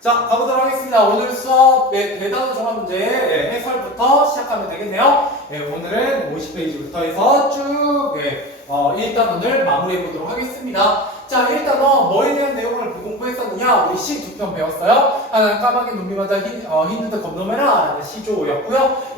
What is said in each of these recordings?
자, 가보도록 하겠습니다. 오늘 수업 대단원 종합 문제 해설부터 시작하면 되겠네요. 오늘은 50페이지부터 해서 쭉 1단원을 마무리해 보도록 하겠습니다. 자, 1단원 뭐에 대한 내용을 공부했었느냐? 우리 시 두 편 배웠어요. 하나는 까마귀 눈비마다 힌트드 겁놈해라 라는 시조였고요.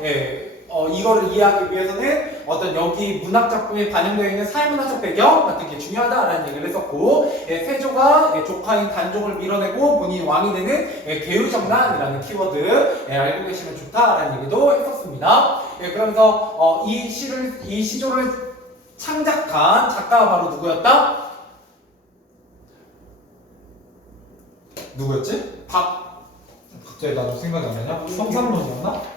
이거를 이해하기 위해서는 어떤 여기 문학 작품에 반영되어 있는 사회문화적 배경 같은 게 중요하다라는 얘기를 했었고, 세조가 조카인 단종을 밀어내고 본인이 왕이 되는 계유정난이라는 키워드 알고 계시면 좋다라는 얘기도 했었습니다. 그러면서 이 시조를 창작한 작가가 바로 누구였다? 누구였지? 갑자기 나도 생각이 안 나냐? 성삼론이었나?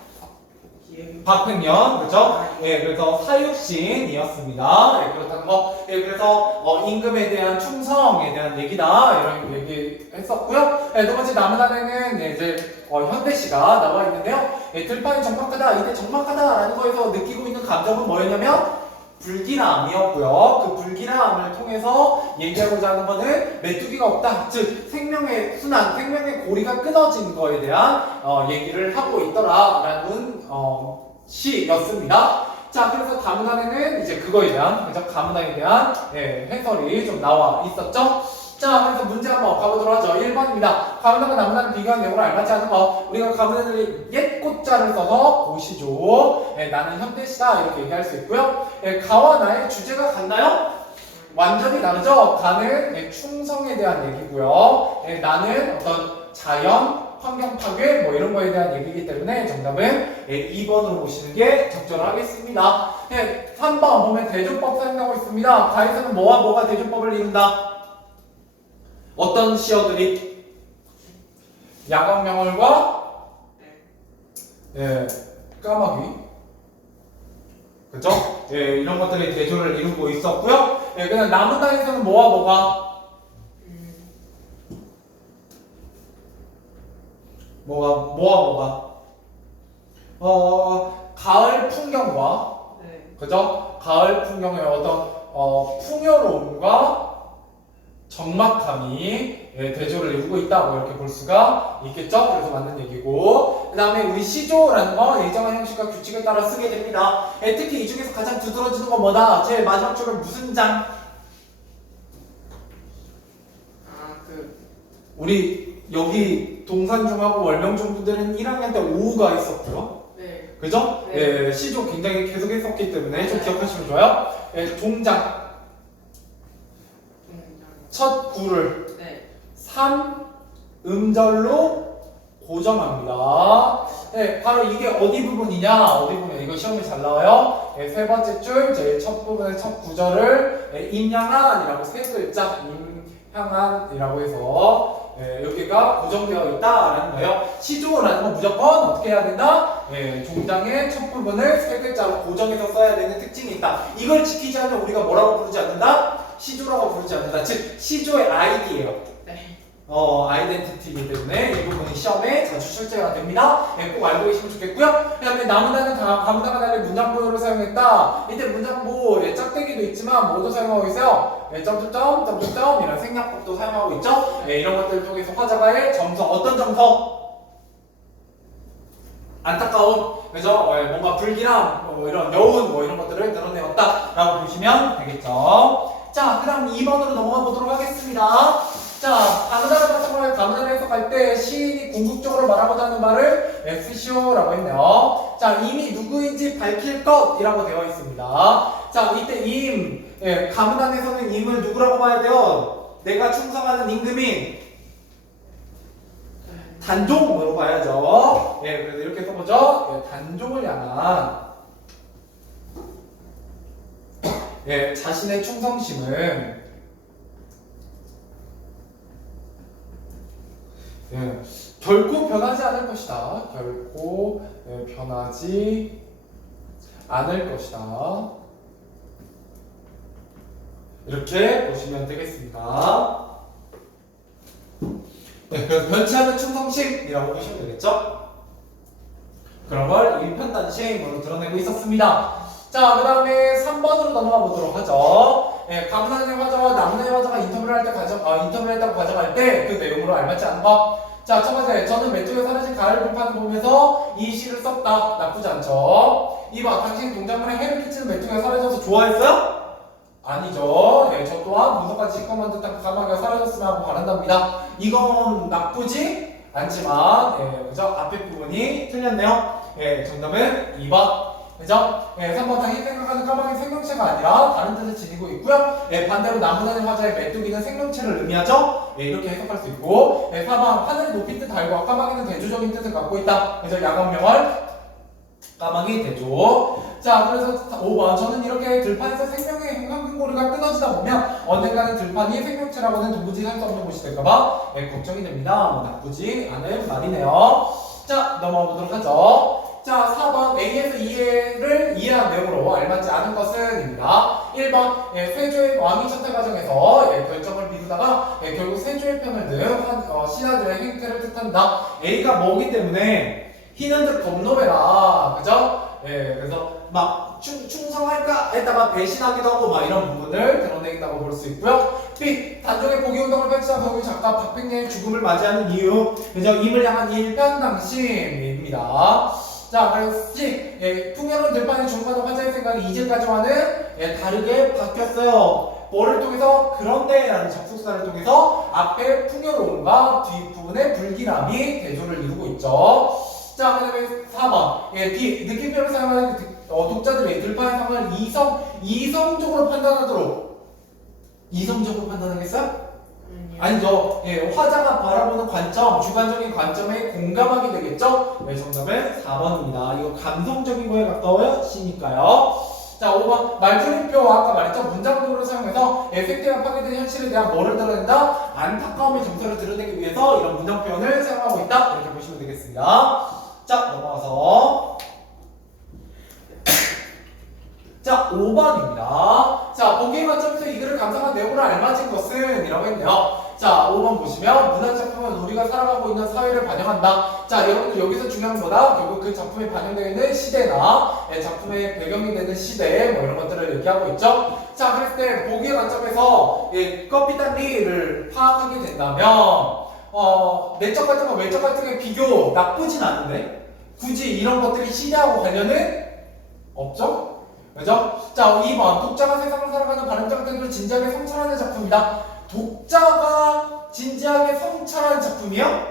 박팽년, 그렇죠? 그래서 사육신이었습니다. 그렇다는 거. 그래서 임금에 대한 충성에 대한 얘기다 이런 얘기 했었고요. 두 번째 남은 안에는 이제 현대시가 나와 있는데요. 들판이 적막하다, 이때 적막하다라는 거에서 느끼고 있는 감정은 뭐였냐면 불길함이었고요. 그 불길함을 통해서 얘기하고자 하는 거는 메뚜기가 없다, 즉 생명의 순환, 생명의 고리가 끊어진 거에 대한 얘기를 하고 있더라라는 시였습니다. 자, 그래서 가문안에는 이제 그거에 대한, 그죠? 가문안에 대한 해설이 좀 나와 있었죠. 자, 그래서 문제 한번 가보도록 하죠. 1번입니다. 가문안과 나문안을 비교한 내용을 알맞지 않은 거. 우리가 가문안을 옛 꽃자를 써서 고시조, 나는 현대시다 이렇게 얘기할 수 있고요. 가와 나의 주제가 같나요? 완전히 다르죠. 가는 충성에 대한 얘기고요. 나는 어떤 자연, 환경 파괴 뭐 이런 거에 대한 얘기이기 때문에 정답은 2번으로 보시는 게 적절하겠습니다. 3번 보면 대조법 사용하고 있습니다. 가에서는 뭐와 뭐가 대조법을 이룬다? 어떤 시어들이? 야광명월과 까마귀, 그죠? 이런 것들이 대조를 이루고 있었고요. 그다음 남은 땅에서는 뭐와 뭐가? 뭐가? 가을 풍경과, 그죠? 가을 풍경의 어떤 풍요로움과 적막함이 대조를 이루고 있다, 뭐 이렇게 볼 수가 있겠죠? 그래서 맞는 얘기고, 그 다음에 우리 시조라는 거 예정한 형식과 규칙을 따라 쓰게 됩니다. 특히 이 중에서 가장 두드러지는 건 뭐다? 제일 마지막 줄은 무슨 장? 우리 여기 동산중하고 월명중 분들은 1학년 때 오후가 있었고요. 그죠? 시조 굉장히 계속 했었기 때문에 좀 기억하시면 좋아요. 종장. 첫 구를 3음절로 고정합니다. 바로 이게 어디 부분이냐? 어디 부분? 이거 시험에 잘 나와요. 세 번째 줄, 제일 첫 부분의 첫 구절을 임향한이라고 세 글자 임향한이라고 해서 여기가 고정되어 있다라는 거예요. 시조라는 건 무조건 어떻게 해야 된다? 종장의 첫 부분을 세 글자로 고정해서 써야 되는 특징이 있다. 이걸 지키지 않으면 우리가 뭐라고 부르지 않는다? 시조라고 부르지 않는다. 즉 시조의 아이디예요. 아이덴티티이기 때문에 이 부분이 시험에 자주 출제가 됩니다. 꼭 알고 계시면 좋겠고요. 그 다음에 나무다는 가무다가 달리 문장보를 사용했다. 이때 문장보 짝대기도 있지만 뭐도 사용하고 있어요? 점점점 이런 생략법도 사용하고 있죠. 이런 것들을 통해서 화자가의 정서, 어떤 정서? 안타까움, 그죠? 뭔가 불길함, 이런 여운, 이런 것들을 드러내었다라고 보시면 되겠죠. 자, 그 다음 2번으로 넘어가 보도록 하겠습니다. 자, 가문화를 같은 거에 가문화를 해석할 때 시인이 궁극적으로 말하고자 하는 말을 SCO라고 했네요. 자, 임이 누구인지 밝힐 것이라고 되어 있습니다. 자, 이때 가문안에서는 임을 누구라고 봐야 돼요? 내가 충성하는 임금인 단종으로 봐야죠. 그래서 이렇게 써보죠. 단종을 향한 자신의 충성심은 결코 변하지 않을 것이다. 결코 변하지 않을 것이다. 이렇게 보시면 되겠습니다. 그래서 변치 않는 충성심이라고 보시면 되겠죠? 그런 걸 일편단심으로 드러내고 있었습니다. 자, 그 다음에 3번으로 넘어가 보도록 하죠. 가문안의 화자와 나문의 화자가 인터뷰를 했다고 가정할 때 그 내용으로 알맞지 않은 것. 자, 첫 번째, 저는 메뚜기가 사라진 가을 들판을 보면서 이 시를 썼다. 나쁘지 않죠. 2번, 당신 동작물에 해를 끼치는 메뚜기가 사라져서 좋아했어요? 아니죠. 예, 저 또한 문서까지 시커먼 듯한 까마귀가 사라졌으면 하고 바란답니다. 이건 나쁘지 않지만, 예, 그죠? 앞에 부분이 틀렸네요. 예, 정답은 2번. 그죠? 예, 3번 당신 생각하는 까마귀 생명체가 아니라 다른 뜻을 지니고 있고요. 예, 반대로 나무다니 화자의 메뚜기는 생명체를 의미하죠. 예, 이렇게 해석할 수 있고. 예, 4번 하늘이 높이 뜻 달고 까마귀는 대조적인 뜻을 갖고 있다. 그래서 야간명월 까마귀 대조. 자, 그래서 5번 저는 이렇게 들판에서 생명의 황금고리가 끊어지다 보면 언젠가는 들판이 생명체라고는 도무지 살 수 없는 곳이 될까봐 예, 걱정이 됩니다. 뭐 나쁘지 않은 말이네요. 자, 넘어가 보도록 하죠. 자, 4번 A에서 이해를 이해한 내용으로 알맞지 않은 것은입니다. 1번 예, 세조의 왕위 천태 과정에서 예, 결정을 미루다가 예, 결국 세조의 편을 든 신하들의 행태를 뜻한다. A가 뭐기 때문에 희는 듯 겁노매라. 그죠? 예, 그래서 막 충성할까 했다가 배신하기도 하고 막 이런 부분을 드러내겠다고 볼 수 있고요. B. 단종의 복위운동을 펼치다 거기 작가 박백년의 죽음을 맞이하는 이유. 그죠? 임을 향한 일편당심입니다. 자, 그래서 C. 예, 풍요로운 들판에 중간한 화자의 생각이 이제까지와는 예, 다르게 바뀌었어요. 뭐를 통해서? 그런데 라는 접속사를 통해서 앞에 풍요로움과 뒷부분의 불길함이 대조를 이루고 있죠. 자, 그 다음에 4번. 예, D. 느낌표를 사용하는 독자들이 들판의 상황을 이성적으로 판단하도록. 이성적으로 판단하겠어요? 아니죠. 예, 화자가 바라보는 관점, 주관적인 관점에 공감하게 되겠죠? 네, 정답은 4번입니다. 이거 감성적인 거에 가까워요? C니까요. 자, 5번. 말줄임표 아까 말했죠? 문장도를 사용해서 생태가 파괴된 현실에 대한 뭐를 드러낸다? 안타까움의 정서를 드러내기 위해서 이런 문장 표현을 사용하고 있다. 이렇게 보시면 되겠습니다. 자, 넘어가서 자, 5번입니다. 자, 보기의 관점에서 이 글을 감상한 내용으로 알맞은 것은? 이라고 했네요. 자, 5번 보시면 문학작품은 우리가 살아가고 있는 사회를 반영한다. 자, 여러분들 여기서 중요한 거다. 결국 그 작품에 반영되어 있는 시대나 작품의 배경이 되는 시대 뭐 이런 것들을 얘기하고 있죠. 자, 그랬을 때 보기의 관점에서 커피단리를 파악하게 된다면 내적 갈등과 외적 갈등의 비교 나쁘진 않은데 굳이 이런 것들이 시대하고 관련은 없죠? 그죠? 자, 2번. 독자가 세상을 살아가는 바람장대들을 진지하게 성찰하는 작품이다. 독자가 진지하게 성찰하는 작품이요?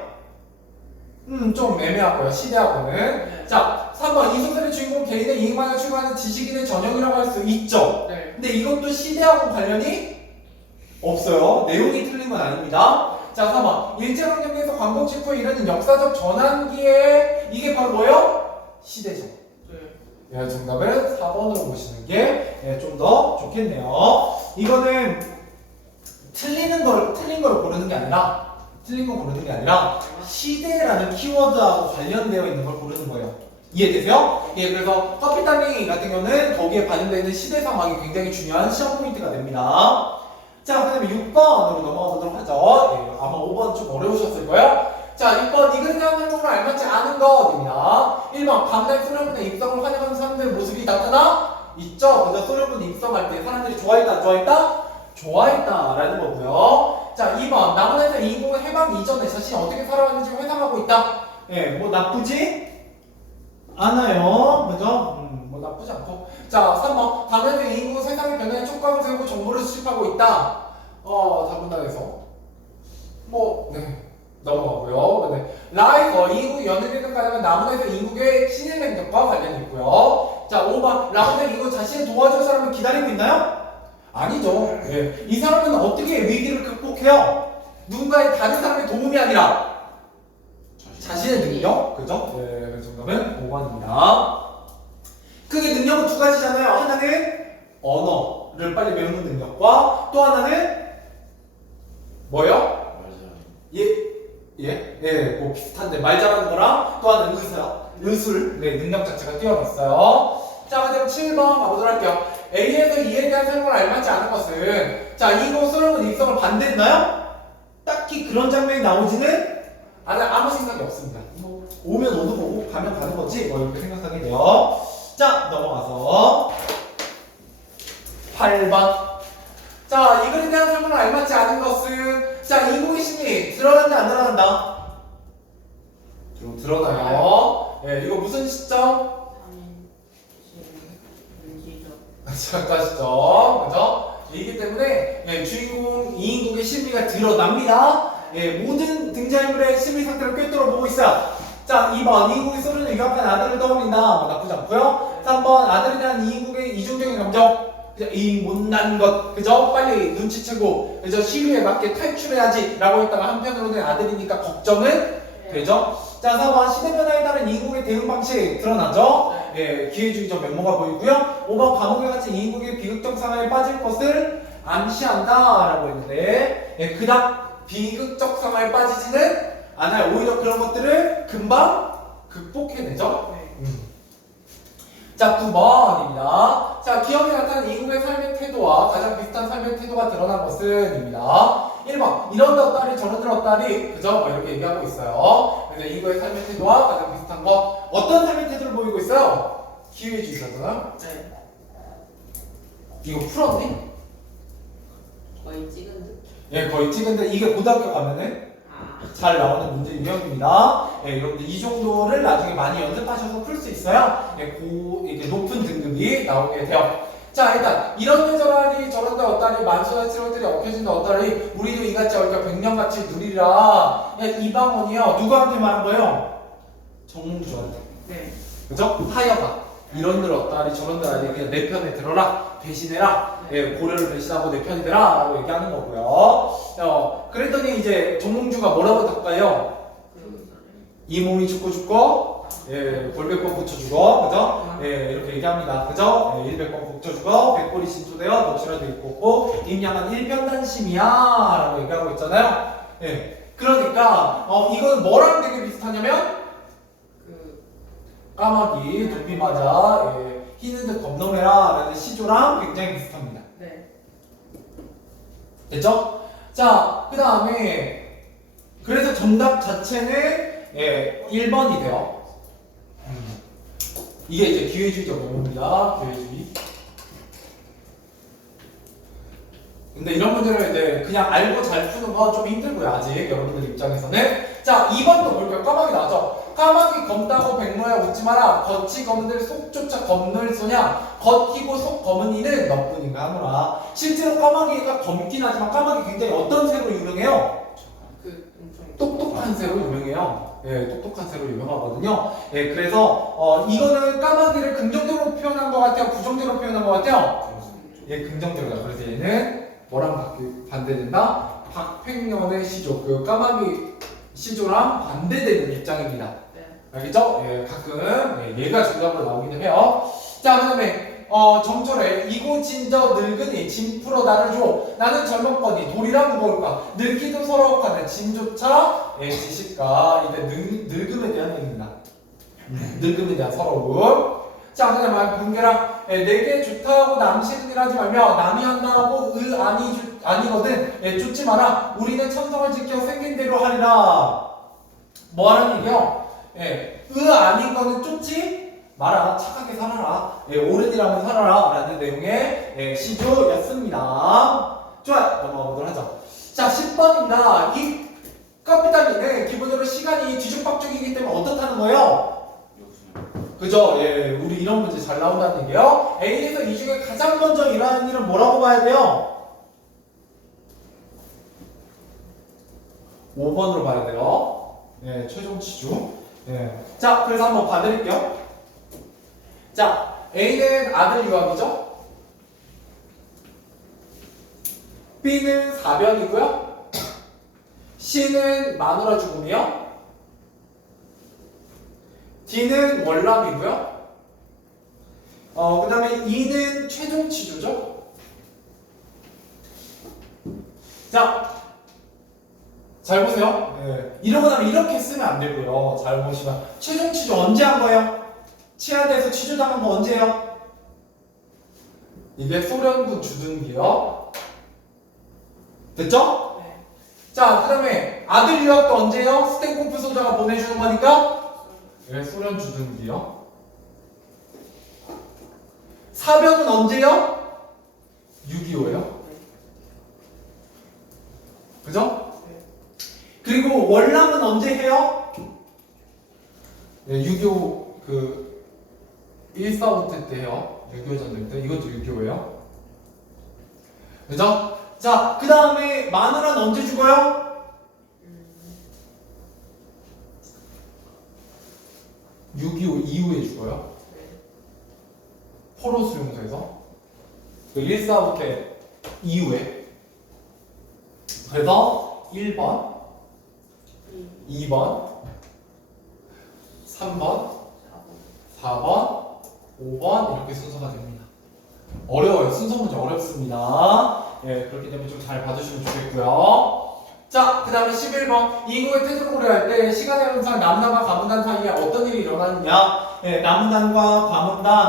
좀 애매하고요. 시대하고는. 네. 자, 3번. 이 소설의 주인공 개인의 이익만을 추구하는 지식인의 전형이라고 할 수 있죠. 네. 근데 이것도 시대하고 관련이 없어요. 내용이 틀린 건 아닙니다. 자, 4번. 일제강점기에서 광복직후에 이르는 역사적 전환기에 이게 바로 뭐예요? 시대죠. 예, 정답은 4번으로 보시는 게 좀 더 좋겠네요. 이거는 틀린 걸 고르는 게 아니라 시대라는 키워드하고 관련되어 있는 걸 고르는 거예요. 이해되세요? 예, 그래서 커피타니 같은 경우는 거기에 반영되어 있는 시대 상황이 굉장히 중요한 시험 포인트가 됩니다. 자, 그 다음에 6번으로 넘어가 보도록 하죠. 예, 아마 5번 좀 어려우셨을 거예요. 자, 6번 이 글에 대한 설명으로 알맞지 않은 것입니다. 1번 감날 소련군의 입성을 환영하는 사람들의 모습이 나타나 있죠. 그래서 소련군 입성할 때 사람들이 좋아했다 안 좋아했다? 좋아했다라는 거고요. 자, 2번 남한에서 인공은 해방 이전에 자신이 어떻게 살아왔는지 회상하고 있다. 예, 뭐 나쁘지 않아요. 그죠? 뭐 나쁘지 않고. 자, 3번 남한에서 인공은 세상의 변화에 촉각을 세우고 정보를 수집하고 있다. 다문단에서 네. 넘어가고요. 네. 라이거 이국 연예계가 가려면 나무에서 이국의 신일 행적과 관련이 있고요. 자, 5번 라무는 이국 자신을 도와줄 사람을 기다리고 있나요? 아니죠. 예. 이 사람은 어떻게 위기를 극복해요? 누군가의 다른 사람의 도움이 아니라 자신의 능력? 그죠? 네, 정답은 5번입니다. 크게 능력은 두 가지잖아요. 하나는 언어를 빨리 배우는 능력과 또 하나는 뭐요? 뭐 비슷한데 말 잘하는 거랑 또 하나는 의술, 네, 능력 자체가 뛰어났어요. 자, 그다음 7번 가보도록 할게요. A에서 E에 대한 설명을 알맞지 않은 것은 자, 이거 소련군 입성을 반대했나요? 딱히 그런 장면이 나오지는 아무 생각이 없습니다. 뭐 오면 오는 거고 가면 가는 거지 뭐 이렇게 생각하게 돼요. 자, 넘어가서 8번. 자, 이 글에 대한 설명을 알맞지 않은 것은 자, 인공의 심리 드러난다 안 드러난다? 드러나요. 예, 이거 무슨 시점? 작가 시점. 그죠? 이기 때문에 예, 주인공 이인국의 심리가 드러납니다. 예, 모든 등장인물의 심리 상태를 꿰뚫어 보고 있어요. 자, 2번 이인국이 쏘는 위협한 아들을 떠올린다. 뭐 나쁘지 않고요. 3번 아들에 대한 이인국의 이중적인 감정. 그죠? 이 못난 것, 그죠? 빨리 눈치채고, 그죠? 시류에 맞게 탈출해야지 라고 했다가 한편으로는 아들이니까 걱정은 되죠? 자, 4번 시대 변화에 따른 이인국의 대응 방식 드러나죠? 예, 기회주의적 면모가 보이고요. 5번 감옥에 갇힌 이인국의 비극적 상황에 빠질 것을 암시한다 라고 했는데, 예, 그닥 비극적 상황에 빠지지는 않아요. 오히려 그런 것들을 금방 극복해내죠? 자, 9번입니다. 자, 기업에 나타난 이인국의 삶의 태도와 가장 비슷한 삶의 태도가 드러난 것은 입니다. 1번, 이런다 딸이 저런다 딸이, 그죠? 뭐 이렇게 얘기하고 있어요. 그래서 이인국의 삶의 태도와 가장 비슷한 것, 어떤 삶의 태도를 보이고 있어요? 기회주의자잖아요? 네. 이거 풀었니? 거의 찍은 듯. 예, 거의 찍은데 이게 고등학교 가면은 잘 나오는 문제 유형입니다. 예, 여러분들 이 정도를 나중에 많이 연습하셔서 풀 수 있어야 예, 이게 높은 등급이 나오게 돼요. 자, 일단 이런 저라리 저런다 어따리 만수나 칠월들이 엉켜진다 어따리 우리도 이같이 얽혀 백년같이 누리라. 예, 이방원이요. 누구한테 말한 거예요? 정몽주한테. 네. 그죠? 하여가 이런들 어따리 저런들 아니 그냥 내 편에 들어라. 배신해라. 예, 고려를 배신하고 내 편이 되라 라고 얘기하는 거고요. 그랬더니 이제 정몽주가 뭐라고 답가요? 이 몸이 죽고 예, 골백번 붙여주고 그죠? 예, 이렇게 얘기합니다. 그죠? 예, 100번 붙여주고 백골이 신조되어 넋이라도 입고 임양한 일편단심이야 라고 얘기하고 있잖아요. 예, 그러니까 이건 뭐랑 되게 비슷하냐면 까마귀 도비 맞아 예, 희는 듯 겁놈해라 라는 시조랑 굉장히 비슷합니다. 네. 됐죠? 자, 그 다음에 그래서 정답 자체는 예, 1번이 돼요. 이게 이제 기회주의적 면모입니다. 기회주의. 근데 이런 문제를 이제 그냥 알고 잘 푸는 건 좀 힘들고요. 아직 여러분들 입장에서는. 자, 2번도 볼게요. 까마귀 나왔죠? 까마귀 검다고 백모야 웃지 마라. 겉이 검은들 속조차 검을 쏘냐. 겉이고 속 검은 이는 너뿐인가 하노라. 실제로 까마귀가 검긴 하지만 까마귀 굉장히 어떤 새로 유명해요? 똑똑한 새로 유명해요. 예, 똑똑한 새로 유명하거든요. 예, 그래서 이거는 까마귀를 긍정적으로 표현한 것 같아요? 부정적으로 표현한 것 같아요? 예, 긍정적이다. 그래서 얘는 뭐랑 반대된다? 박팽년의 시조, 그 까마귀 시조랑 반대되는 입장입니다. 알겠죠? 예, 가끔 얘가 정답으로 나오기도 해요. 자, 그 다음에 정철에 이고 진저 늙으니 짐 풀어 나를 줘. 나는 젊었거니 돌이라 무거울까. 늙기도 서러울까. 짐조차 지식가. 이제 늙음에 대한 얘기입니다. 늙음에 대한 서러움. 자, 그 다음에 분개랑 내게 좋다고 남실은 하지 말며 남이 한다고 아니거든. 쫓지 마라. 우리는 천성을 지켜 생긴 대로 하리라. 뭐 하는 얘기요? 아닌 거는 쫓지 마라. 착하게 살아라. 옳은이라면 살아라. 라는 내용의 시조였습니다. 좋아요. 넘어가 보도록 하죠. 자, 10번입니다. 이 카피탈리는 기본적으로 시간이 뒤죽박죽이기 때문에 어떻다는 거예요? 그죠? 예, 우리 이런 문제 잘 나온다는 얘기예요. A에서 이 중에 가장 먼저 일어나는 일은 뭐라고 봐야 돼요? 5번으로 봐야 돼요. 예, 최종 치주. 예. 자, 그래서 한번 봐드릴게요. 자, A는 아들 유학이죠? B는 사변이고요. C는 마누라 죽음이요. D는 월남이고요. 그 다음에 E는 최종 치주죠. 자, 잘 보세요. 이러고 나면 이렇게 쓰면 안 되고요. 잘 보시면 최종 치주 언제 한 거예요? 치안대에서 치주당한 거 언제예요? 이게 소련군 주둔기요. 됐죠? 네. 자, 그 다음에 아들 유학도 언제예요? 스탠코프 소자가 보내주는 거니까 소련 주둔기요. 사변은 언제요? 6.25예요. 그죠? 그리고 월남은 언제 해요? 6.25 그 1.4.5 때요. 6.25 전쟁 때 이것도 6.25예요. 그죠? 자, 그 다음에 마늘은 언제 죽어요? 6.25 이후에 죽어요. 포로 수용소에서. 그 1.4.5 때 이후에. 그래서 1번, 2번, 3번, 4번, 5번 이렇게 순서가 됩니다. 어려워요. 순서 문제 어렵습니다. 예, 그렇기 때문에 좀 잘 봐주시면 좋겠고요. 자, 그 다음에 11번. 이후에 태세를 고려할 때 시간의 흐름상 남단과 가문단 사이에 어떤 일이 일어나느냐. 예, 남단과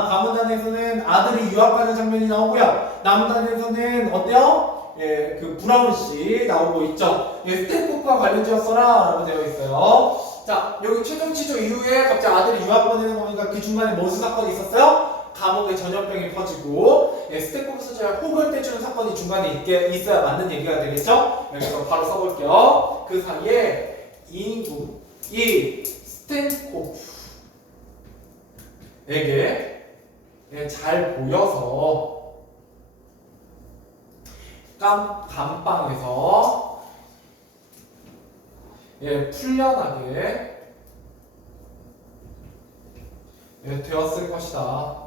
가문단에서는 아들이 유학 가는 장면이 나오고요. 남단에서는 어때요? 예, 그 브라운 씨 나오고 있죠. 예, 스텝북과 관련지었어라 라고 되어 있어요. 자, 여기 최종 취조 이후에 갑자기 아들이 유학 보내는 거니까 그 중간에 무슨 사건이 있었어요? 감옥에 전염병이 퍼지고 스테코프 소재와 혹을 떼주는 사건이 중간에 있어야 맞는 얘기가 되겠죠? 그래서 바로 써볼게요. 그 사이에 이 스테코프에게 잘 보여서 감방에서 풀려나게 되었을 것이다.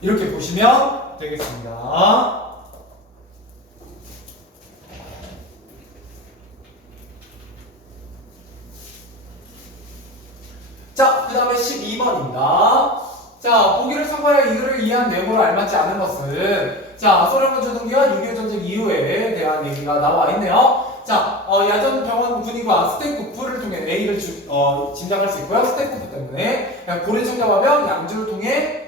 이렇게 보시면 되겠습니다. 자, 그 다음에 12번입니다. 자, 보기를 참고하여 이글을 이해한 내용으로 알맞지 않은 것은 자, 소련군 주둔기와 6.25 전쟁 이후에 대한 얘기가 나와 있네요. 자, 야전 병원 군의관 스테코프를 통해 A를 짐작할 수 있고요. 스테코프 때문에 고려 청자화병 양주를 통해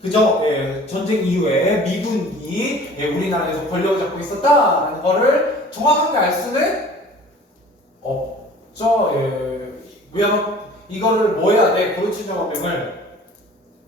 그죠? 예, 전쟁 이후에 미군이 우리나라에서 권력을 잡고 있었다라는 거를 정확하게 알 수는 없죠. 왜냐면 이거를 뭐 해야 돼? 고려친정화병을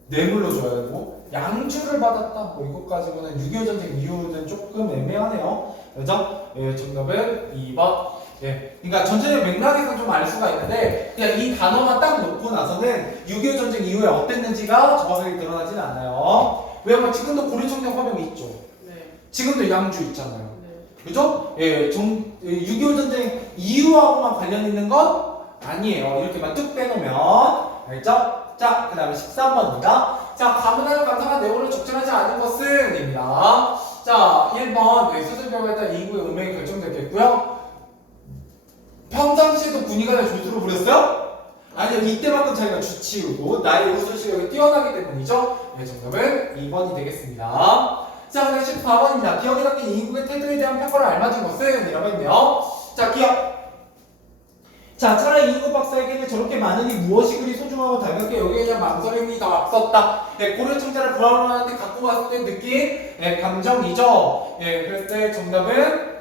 뇌물로 줘야 되고 양주를 받았다. 뭐 이것까지는 6.25 전쟁 이후는 조금 애매하네요. 그죠? 정답은 2번. 그러니까 전체적 맥락에서 좀 알 수가 있는데 그냥 이 단어만 딱 놓고 나서는 6.25 전쟁 이후에 어땠는지가 정확하게 드러나지는 않아요. 왜냐면 지금도 고려청정 화병이 있죠. 네. 지금도 양주 있잖아요. 네. 그죠? 6.25 전쟁 이후하고만 관련 있는 건 아니에요. 이렇게만 뚝 빼놓으면 알죠? 자, 그 다음에 13번입니다. 자, 가문하는 감상한 내용을 적절하지 않은 것은 입니다. 자, 1번 수술병에 따라 인구의 운명이 결정됐겠고요. 평상시에도 군의관의 조수로 부렸어요? 아니요, 이때만큼 자기가 주치우고 나의 우수 실력이 뛰어나기 때문이죠. 정답은 2번이 되겠습니다. 자, 그다음 14번입니다. 기억에 담긴 인구의 태도에 대한 평가를 알맞은 것은 이라고 했네요. 자, 기억. 자, 차라리 이인국 박사에게는 저렇게 많으니 무엇이 그리 소중하고 달갑게 여기에 대한 망설임이 더 앞섰다. 고려 청자를 브라운한테 갖고 왔을 때 느낀 감정이죠. 그랬을 때 정답은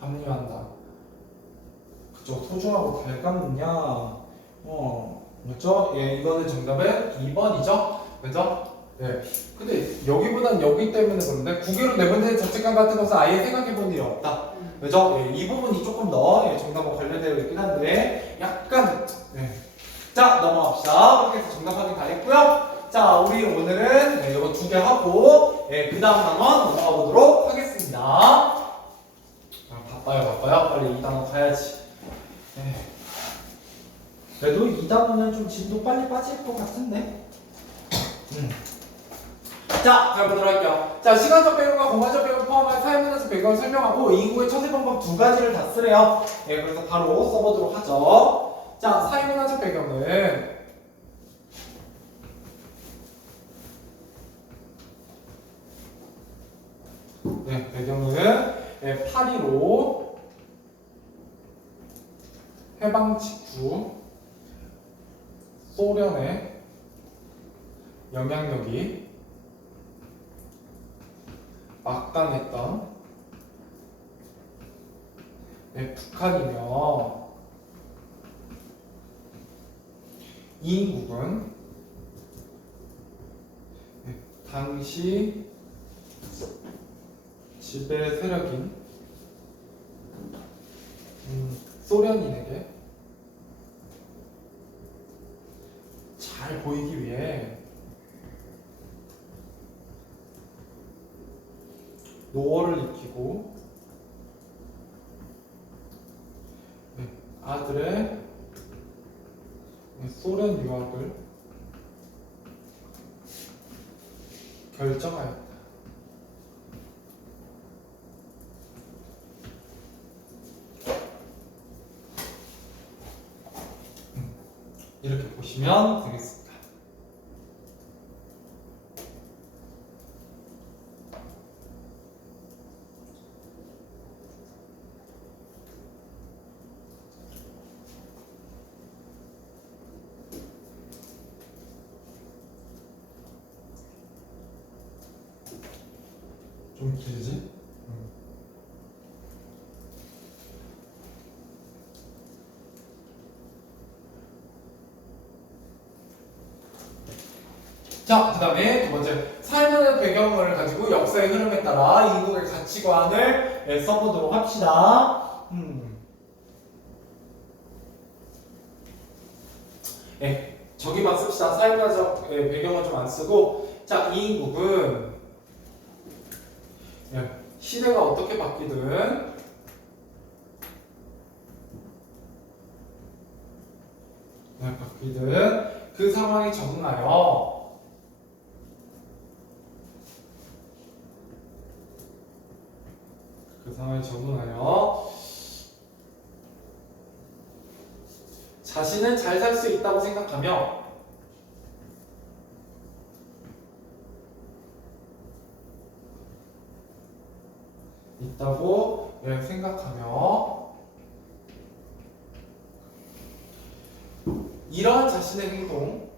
합리화한다. 그죠? 소중하고 달갑느냐? 그렇죠? 이거는 정답은 2번이죠. 그죠? 근데 여기보단 여기 때문에 그런데 국외로 내보내는 적재감 같은 것은 아예 생각해본 일이 없다. 그죠? 이 부분이 조금 더 정답과 관련되어 있긴 한데 약간 자, 넘어갑시다. 그렇게 해서 정답 확인 다 했고요. 자, 우리 오늘은 이거 2개 하고 그 다음 단원 넘어가 보도록 하겠습니다. 바빠요. 빨리 이 단원 가야지. 그래도 이 단원은 좀 진도 빨리 빠질 것 같은데. 자, 가보도록 할게요. 자, 시간적 배경과 공간적 배경을 포함한 사회문화적 배경을 설명하고 인구의 처세 방법 2가지를 다 쓰래요. 그래서 바로 써보도록 하죠. 자, 사회문화적 배경은 배경은 8.15 해방 직후 소련의 영향력이 막강했던 북한이며 인국은 당시 지배 세력인 소련인에게 잘 보이기 위해 노어를 익히고 아들의 소련 유학을 결정하였다. 이렇게 보시면 되겠습니다. 좀 길지? 자, 그 다음에 두 번째, 삶의 배경을 가지고 역사의 흐름에 따라 인국의 가치관을 써보도록 합시다. 저기만 씁시다. 삶의 배경을 좀 안 쓰고. 자, 이 인국은 시대가 어떻게 바뀌든 그 상황에 적응하여 자신은 잘 살 수 있다고 생각하며 이러한 자신의 행동은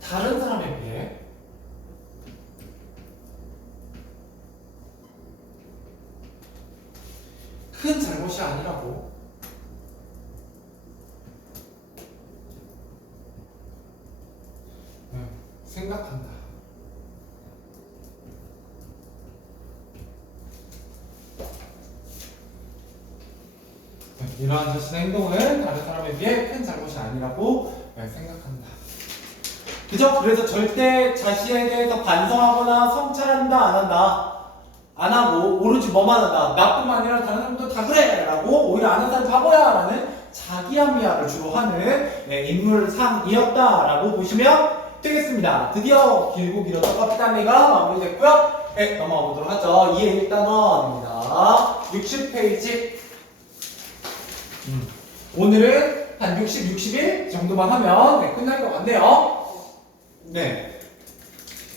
다른 사람에 비해 큰 잘못이 아니라고 생각한다. 이러한 자신의 행동은 다른 사람에 비해 큰 잘못이 아니라고 생각한다. 그죠? 그래서 절대 자신에 대해서 반성하거나 성찰한다, 안 한다. 안 하고 오로지 뭐만 한다. 나뿐만 아니라 다른 사람도 다 그래! 라고 오히려 아는 사람 바보야! 라는 자기 합리화를 주로 하는 인물상이었다 라고 보시면 되겠습니다. 드디어 길고 길어서 커피단리가 마무리됐고요. 넘어가 보도록 하죠. 2의 1단원입니다. 60페이지. 오늘은 한 60, 61 정도만 하면 끝날 것 같네요. 네.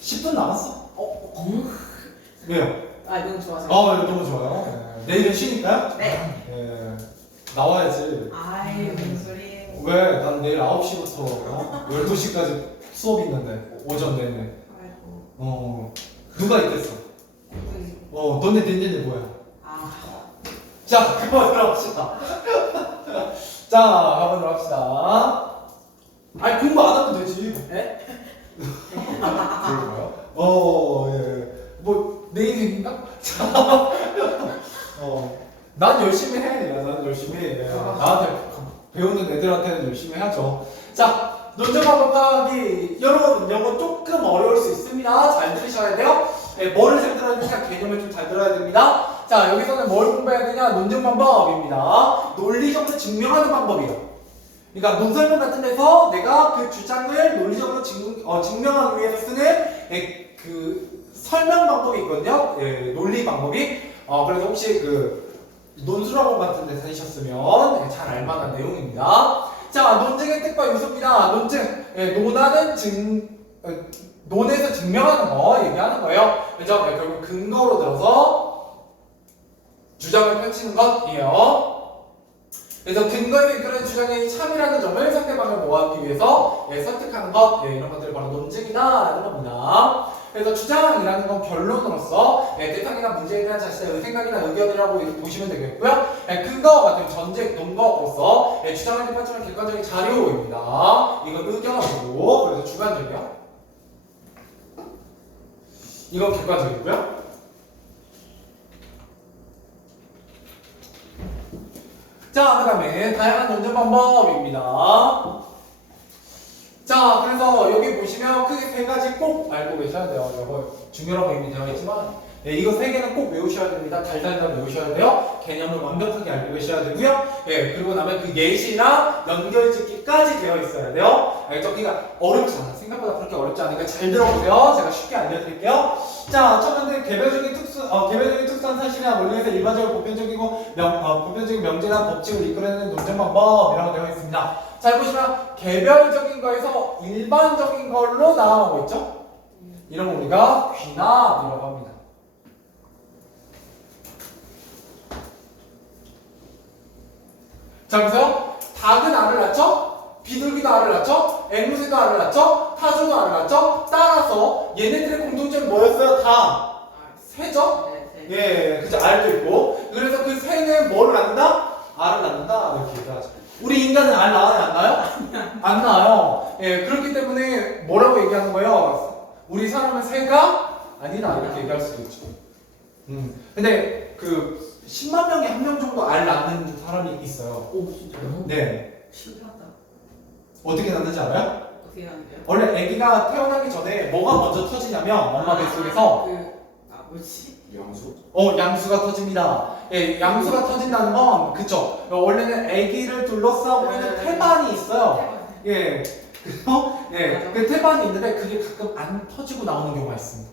10분 남았어. 왜요? 너무 좋아서. 너무 좋아요. 내일은 쉬니까요? 네. 나와야지. 무슨 소리. 왜? 난 내일 9시부터 12시까지 수업이 있는데, 오전 내내. 아이고. 누가 있겠어? 너네 낸년이 뭐야? 자, 그만 들어갑시다. 자, 가보도록 합시다. 공부 안 하면 되지. 네? 그런가요? 예. 내 인생인가? 난 열심히 해. 난 열심히 해. 나한테 배우는 애들한테는 열심히 하죠. 자, 논쟁과 파악이 여러분 영어 조금 어려울 수 있습니다. 잘 들으셔야 돼요. 뭐를 잘 들어야 되냐? 개념을 좀 잘 들어야 됩니다. 자, 여기서는 뭘 공부해야 되냐? 논증 방법입니다. 논리적으로 증명하는 방법이에요. 그러니까 논설문 같은 데서 내가 그 주장을 논리적으로 증명하기 위해서 쓰는 그 설명 방법이 있거든요. 논리 방법이. 그래서 혹시 그 논술학원 같은 데 다니셨으면 잘 알만한 내용입니다. 자, 논증의 뜻과 요소입니다. 논증. 논에서 증명하는 거 얘기하는 거예요. 그죠? 결국 근거로 들어서 주장을 펼치는 것이에요. 그래서 근거에 이끄는 주장의 참이라는 점을 상대방을 모아하기 위해서 설득하는 것, 이런 것들이 바로 논증이다라는 겁니다. 그래서 주장이라는 건 결론으로서 대상이나 문제에 대한 자신의 생각이나 의견이라고 보시면 되겠고요. 근거 같은 전제 논거로서 주장을 뒷받침하는 객관적인 자료입니다. 이건 의견이고 그래서 주관적이요. 이건 객관적이고요. 자, 그 다음에 다양한 논증 방법입니다. 자, 그래서 여기 보시면 크게 세 가지 꼭 알고 계셔야 돼요. 이거 중요하고 이미 되어 있지만 이거 세 개는 꼭 외우셔야 됩니다. 달달달 외우셔야 돼요. 개념을 완벽하게 알고 계셔야 되고요. 그리고 나면 그 예시랑 연결짓기까지 되어 있어야 돼요. 알겠죠? 그러니까 어렵지 않아. 생각보다 그렇게 어렵지 않으니까 잘 들어보세요. 제가 쉽게 알려드릴게요. 자, 첫 번째 개별적인 특수한 사실이나 원리에서 일반적으로 보편적인 명제나 법칙을 이끌어내는 논증 방법이라고 되어 있습니다. 잘 보시면 개별적인 거에서 일반적인 걸로 나아가고 있죠? 이런 거 우리가 귀납이라고 합니다. 자, 보세요. 닭은 알을 낳죠? 비둘기도 알을 낳죠? 앵무새도 알을 낳죠? 타조도 알을 낳죠? 따라서 얘네들의 공통점이 뭐였어요? 다 새죠? 예, 그죠? 알도 있고. 그래서 그 새는 뭐를 낳는다? 알을 낳는다. 이렇게 얘기하죠. 우리 인간은 알 낳아요? 안 낳아요? 안 낳아요. 예, 그렇기 때문에 뭐라고 얘기하는 거예요? 우리 사람은 새가 아니다. 이렇게 얘기할 수도 있죠. 근데 그 10만 명에 한 명 정도 알 낳는 사람이 있어요. 오 진짜요? 네. 신기하다. 어떻게 낳는지 알아요? 어떻게 하는데요? 원래 아기가 태어나기 전에 뭐가 먼저 터지냐면 엄마 뱃속에서 뭐지? 양수? 양수가 터집니다. 예, 양수가 터진다는 건 그쵸. 원래는 아기를 둘러싸고 있는 태반이 있어요. 예, 그래서 그 태반이 있는데 그게 가끔 안 터지고 나오는 경우가 있습니다.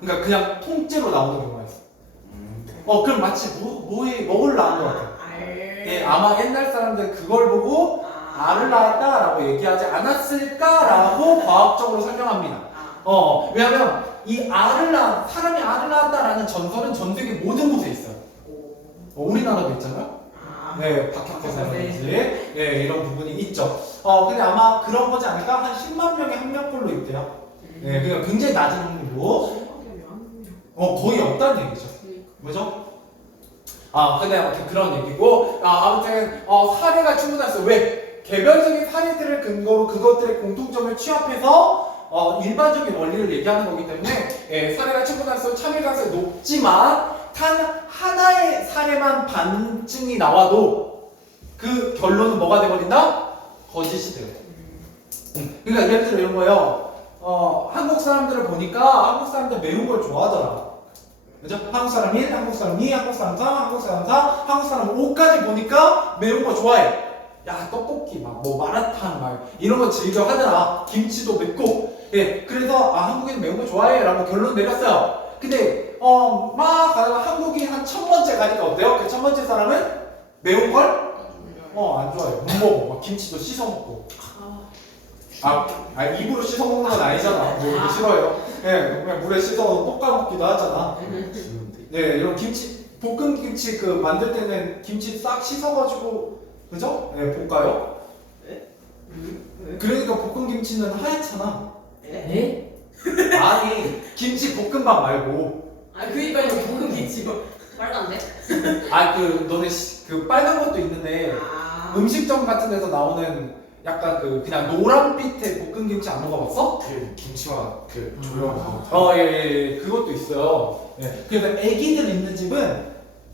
그러니까 그냥 통째로 나오는 경우가 있어요. 그럼 마치 뭐를 낳은 것 같아요. 예, 아마 옛날 사람들 그걸 보고 알을 낳았다라고 얘기하지 않았을까라고 과학적으로 설명합니다. 왜냐면 사람이 알을 낳았다라는 전설은 전 세계 모든 곳에 있어요. 우리나라도 있잖아요. 네, 박혁거사라든지 이런 부분이 있죠. 근데 아마 그런 거지 않을까? 한 10만 명에 한 명꼴로 있대요. 그러니까 굉장히 낮은 확률로 거의 없다는 얘기죠. 뭐죠? 근데 아무튼 그런 얘기고, 아무튼 사례가 충분했어요. 왜? 개별적인 사례들을 근거로 그것들의 공통점을 취합해서 일반적인 원리를 얘기하는 거기 때문에 사례가 충분할수록 참여 가능성이 높지만 단 하나의 사례만 반증이 나와도 그 결론은 뭐가 돼버린다? 거짓이 돼요. 그러니까 예를 들어 이런 거예요. 한국 사람들을 보니까 한국 사람들 매운 걸 좋아하더라. 그죠? 한국 사람 1, 한국 사람 2, 한국 사람 3, 한국 사람 4, 한국 사람 5까지 보니까 매운 거 좋아해. 야, 떡볶이 뭐 마라탕 이런 거 즐겨 하더라. 김치도 맵고. 예, 그래서 한국인 매운 거 좋아해 라고 결론 내렸어요. 근데 막 가다가 한국인 한 1000번째 가니까 어때요? 그 1000번째 사람은 매운 걸? 안 좋아해요. 못 먹어. 막 김치도 씻어 먹고. 입으로 씻어 먹는 건 아니잖아. 뭐 이렇게 싫어요. 예, 그냥 물에 씻어 볶아먹기도 하잖아. 네, 이런 김치, 볶음 김치 만들 때는 김치 싹 씻어가지고, 그죠? 네, 볶아요. 그러니까 볶음 김치는 하얗잖아. 네? 아니, 김치 볶음밥 말고. 그니까 이거 볶음 김치 말도 안 돼? 너네 그 빨간 것도 있는데 음식점 같은 데서 나오는 약간 그냥 노란빛의 볶음 김치 안 먹어봤어? 그 김치와 그 조명하고 예, 그것도 있어요. 예. 그래서 애기들 있는 집은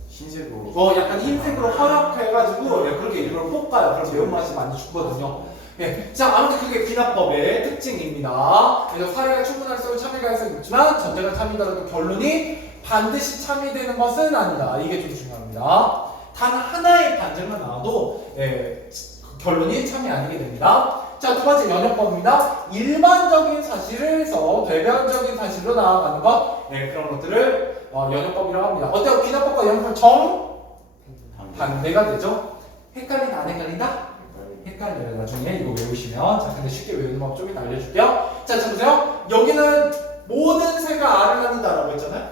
흰색으로 약간 흰색으로 허옇해가지고 그렇게 일부러 볶아요. 그래서 매운맛이 많이 죽거든요. 예. 자, 아무튼 그게 귀납법의 특징입니다. 그래서 사례가 충분할수록 참여 가능성이 있지만 전제가 참이더라도 결론이 반드시 참이되는 것은 아니다. 이게 좀 중요합니다. 단 하나의 반증만 나와도 결론이 참이 아니게 됩니다. 자, 두 번째 연역법입니다. 일반적인 사실에서 대변적인 사실로 나아가는 것, 그런 것들을 연역법이라고 합니다. 어때요? 귀납법과 연역법 정 반대가 되죠? 헷갈린다, 안 헷갈린다? 헷갈려요. 나중에 이거 외우시면. 자, 근데 쉽게 외우는 법 좀 이따 알려줄게요. 자, 보세요. 여기는 모든 새가 알을 낳는다라고 했잖아요.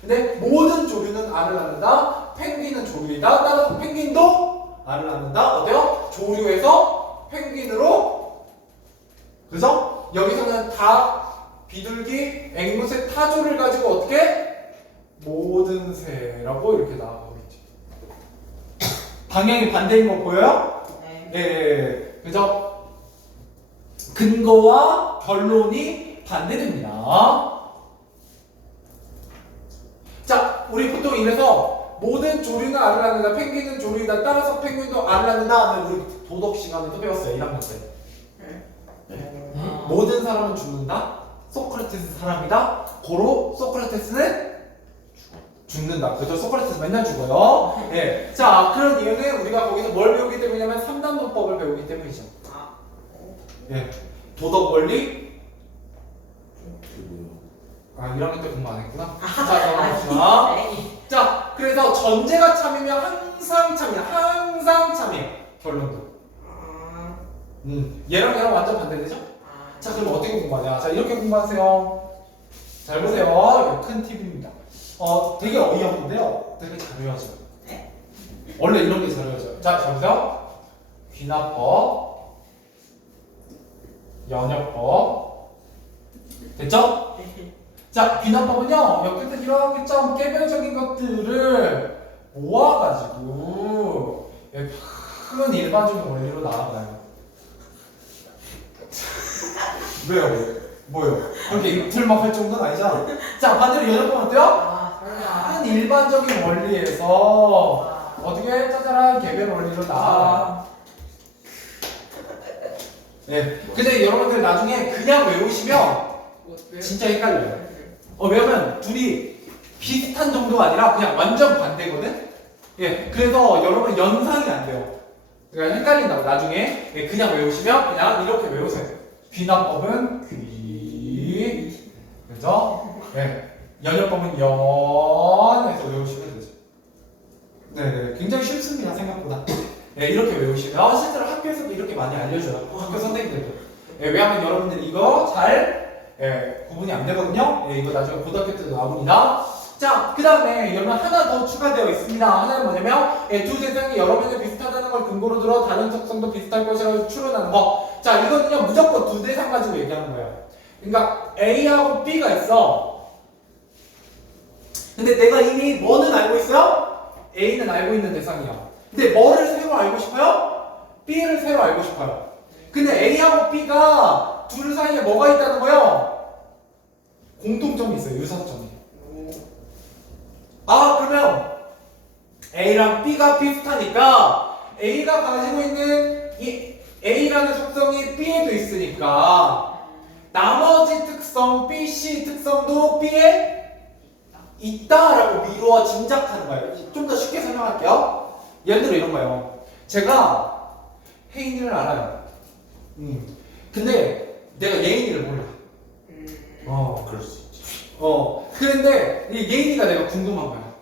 근데 모든 조류는 알을 낳는다. 펭귄은 조류이다. 따라서 펭귄도 알을 낳는다. 어때요? 조류에서 펭귄으로, 그죠? 여기서는 닭, 비둘기, 앵무새, 타조를 가지고 어떻게? 모든 새라고 이렇게 나가고 있지. 방향이 반대인 거 보여요? 네. 예, 그죠? 근거와 결론이 반대됩니다. 자, 우리 보통 이래서 모든 조류는 알을 낳는다, 펭귄은 조류이다, 따라서 펭귄도 알을 낳는다 하면 우리 도덕 시간에도 배웠어요, 1학년 때. 모든 사람은 죽는다. 소크라테스 사람이다. 고로 소크라테스는 죽는다. 그죠? 소크라테스 맨날 죽어요. 예. 자, 그런 이유는 우리가 거기서 뭘 배우기 때문이냐면 3단논법을 배우기 때문이죠. 예. 도덕 원리. 아, 1학년 때 공부 안 했구나. 자, 넘어갑시다. 자, 그래서 전제가 참이면 항상 참이야. 항상 참이야. 결론도. 얘랑 완전 반대되죠? 자, 그럼 어떻게 공부하냐? 자, 이렇게 공부하세요. 잘 보세요. 이거 큰 팁입니다. 되게 어이없는데요. 되게 잘 외워져요. 원래 이런 게 잘 외워져요. 자, 잘 보세요. 귀납법, 연역법. 됐죠? 자, 귀납법은요, 옆에서 이렇게 좀 개별적인 것들을 모아가지고 큰 일반적인 원리로 나와봐요. 왜요? 뭐요? 그렇게 입틀막 할 정도는 아니잖아. 자, 반대로 연역법 어때요? 큰 일반적인 원리에서 어떻게 짜잘한 개별 원리로 나와요. 네. 근데 여러분들 나중에 그냥 외우시면 진짜 헷갈려요. 왜냐면 둘이 비슷한 정도가 아니라 그냥 완전 반대거든? 예. 그래서 여러분 연상이 안 돼요. 그러니까 헷갈린다고 나중에 그냥 외우시면 그냥 이렇게 외우세요. 귀납법은 귀, 그죠? 네. 연역법은 연해서 외우시면 되죠. 네, 굉장히 쉽습니다 생각보다. 네, 이렇게 외우시면 실제로 학교에서도 이렇게 많이 알려줘요. 학교 선생님들도. 네, 왜냐하면 여러분들 이거 잘 구분이 안 되거든요. 이거 나중에 고등학교 때도 나옵니다. 자, 그 다음에 여러분 하나 더 추가되어 있습니다. 하나는 뭐냐면 두 대상이 여러 면에 비슷하다는 걸 근거로 들어 다른 특성도 비슷할 것이라고 추론하는 거. 자, 이거는요 무조건 두 대상 가지고 얘기하는 거예요. 그러니까 A하고 B가 있어. 근데 내가 이미 뭐는 알고 있어요? A는 알고 있는 대상이야. 근데 뭐를 새로 알고 싶어요? B를 새로 알고 싶어요. 근데 A하고 B가 둘 사이에 뭐가 있다는 거예요? 공통점이 있어요. 유사점이. 아, 그러면 A랑 B가 비슷하니까 A가 가지고 있는 이 A라는 속성이 B에도 있으니까 나머지 특성, B, C 특성도 B에 있다라고 미루어 짐작하는 거예요. 좀 더 쉽게 설명할게요. 예를 들어 이런 거예요. 제가 혜인이를 알아요. 근데 내가 예인이를 몰라. 그럴 수 있지. 그런데 이 예인이가 내가 궁금한 거야.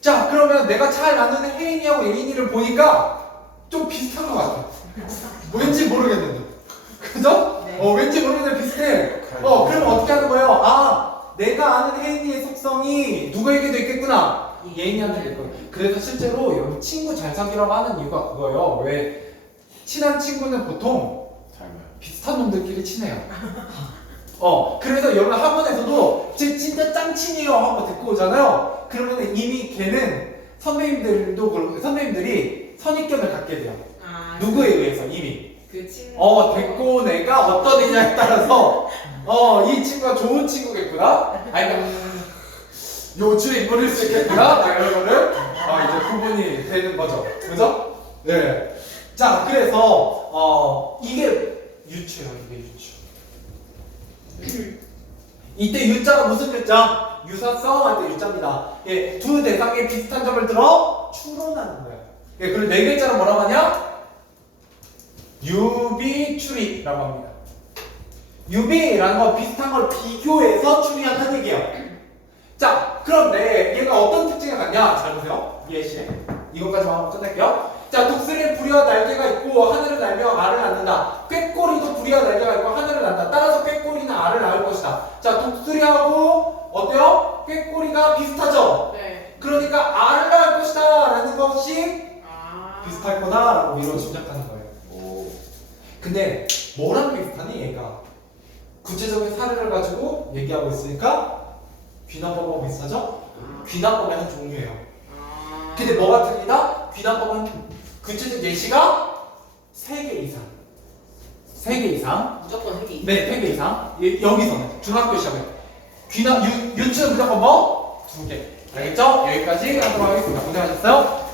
자, 그러면 내가 잘 아는 혜인이하고 예인이를 보니까 좀 비슷한 것 같아. 왠지 모르겠는데. 그죠? 네. 왠지 모르겠는데 비슷해. 그럼 어떻게 하는 거예요? 아, 내가 아는 혜인이의 속성이 누구에게도 있겠구나. 예인이한테 있거든. 그래서 실제로 여러분 친구 잘 사귀라고 하는 이유가 그거예요. 왜? 친한 친구는 보통 닮아요. 비슷한 놈들끼리 친해요. 그래서 여러분 학원에서도 쟤 진짜 짱친이에요 하고 데리고 오잖아요. 그러면 이미 걔는 선배님들도 그렇고 선배님들이 선입견을 갖게 돼요. 누구에 의해서 이미. 그 친구. 데리고 온 애가 어떤 애냐에 따라서 이 친구가 좋은 친구겠구나. 아니 요주에 인물일 수 있겠구나. 이런 거를 이제 구분이 되는 거죠. 그죠? 네. 자, 그래서 이게 유추예요. 이게 유추. 이때 유자가 무슨 유자? 유사성 할 때 유자입니다. 예, 두 대상의 비슷한 점을 들어 추론하는 거예요. 예, 그리고 네 글자로 뭐라고 하냐? 유비추리라고 합니다. 유비라는 건 비슷한 걸 비교해서 추리한다는 얘기예요. 자, 그런데 얘가 어떤 특징을 갖냐? 잘 보세요. 예시. 이것까지만 하고 끝낼게요. 자, 독수리는 부리와 날개가 있고 하늘을 날며 알을 낳는다. 꾀꼬리도 부리와 날개가 있고 하늘을 낳는다. 따라서 꾀꼬리는 알을 낳을 것이다. 자, 독수리하고 어때요? 꾀꼬리가 비슷하죠? 네. 그러니까 알을 낳을 것이다 라는 것이 비슷할 거다라고 미루어 짐작하는 거예요. 근데 뭐랑 비슷하니 얘가? 구체적인 사례를 가지고 귀납법의 한 종류예요. 아. 근데 뭐가 틀리다? 귀납법은 구체적 예시가 3개 이상. 3개 이상. 무조건 핵이. 네, 3개 이상. 여기서는 중학교 시험에 유치는 무조건 뭐? 2개. 알겠죠? 여기까지 하도록 하겠습니다. 고생하셨어요.